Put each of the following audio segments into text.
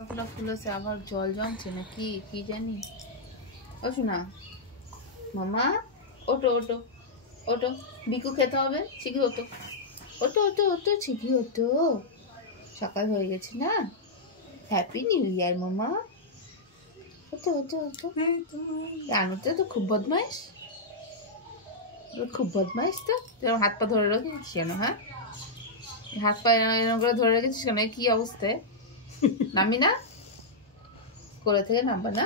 কতটা ফুলেছে, আবার জল জমছে না কি কি জানি। ও শোনা মামা, ওটো ওটো ওটো, বিকু খেতে হবে। শিখি ওটো ওটো ওটো ওটো, শিখি ওটো, সকাল হয়ে গেছে না। হ্যাপি নিউ ইয়ার মামা। ওটো ওটো ওটো। আনুটা তো খুব বদমাইশ, খুব বদমাইশ তো। তুই হাত পা ধরে রেখেছিস কেন? হ্যাঁ, হাত পা এরকম করে ধরে রেখেছিস কেন? কি অবস্থায়? নামি না, কোলে থেকে নামবা না।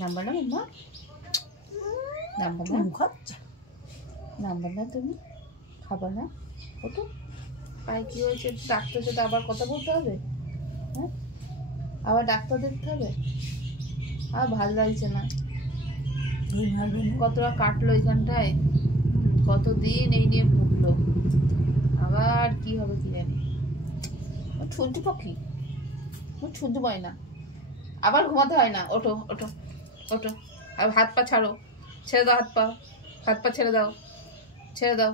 নামবা না মাম্মা, নামবা না, নামবা না, তুমি খাবা না। ওটো, পায়ে কি হয়েছে? ডাক্তার সাথে আবার কথা বলতে হবে। হ্যাঁ, আবার ডাক্তার দেখতে হবে। আর ভালো লাগছে না। কতটা কাটলো এখানটায়, কতদিন এই নিয়ে ভুগলো। আবার কি হবে কি জানি। শুনতে পাখি, শুনতে পাই না। আবার ঘুমাতে হয় না। ওঠো ওঠো ওঠো, আর হাত পা ছাড়ো, ছেড়ে দাও হাত পা, হাত পা ছেড়ে দাও, ছেড়ে দাও,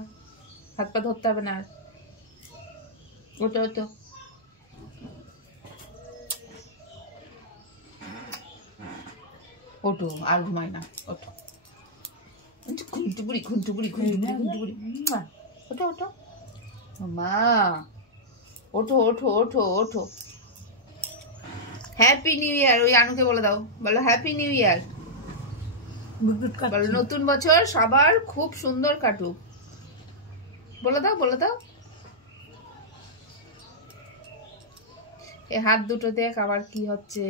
হাত পা ধরতে হবে না আর। ওঠো ওঠো, ওঠো, আর ঘুমায় না। ওঠো, খুন্টুপুরি খুন্টুপুরি খুন্টুপুরি খুন্টুপুরি। ওঠো ওঠো মা, ওঠো ওঠো ওঠো ওঠো। Happy new year. ওই আনুকে বলে দাও, বলো হ্যাপি নিউ ইয়ার। বলো নতুন বছর সবার খুব সুন্দর কাটুক। বলে দাও, বলে দাও। এই হাত দুটো দেখ আবার কি হচ্ছে।